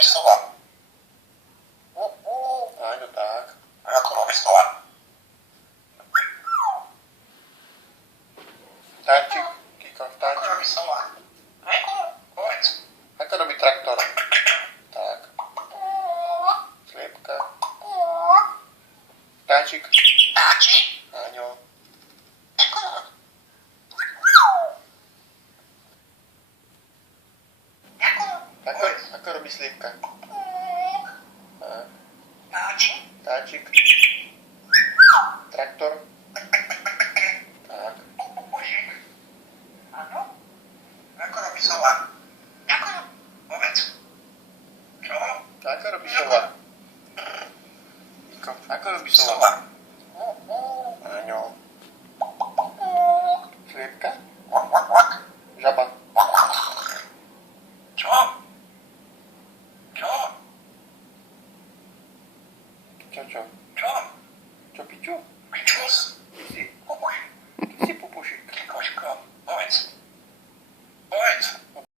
robí sova? Áno, tak. A ako robí sova? Vtáčik, kýka Ako vtáčik. robí sova? Povedz. Ako robí traktor? Tak. Sliepka. Vtáčik. Vtáčik? Áňo. Ako robí sliepka? Tak. Vtáčik. Traktor. Tak. Áno. Ako robí sova? Povedz. Čo? Ako robí sova? Ako robí sova? Sova. Áňo. Sliepka. Žaba. Čo? Čo? Čo? Čo? Čo piču? Pičus? Ty si. Oj.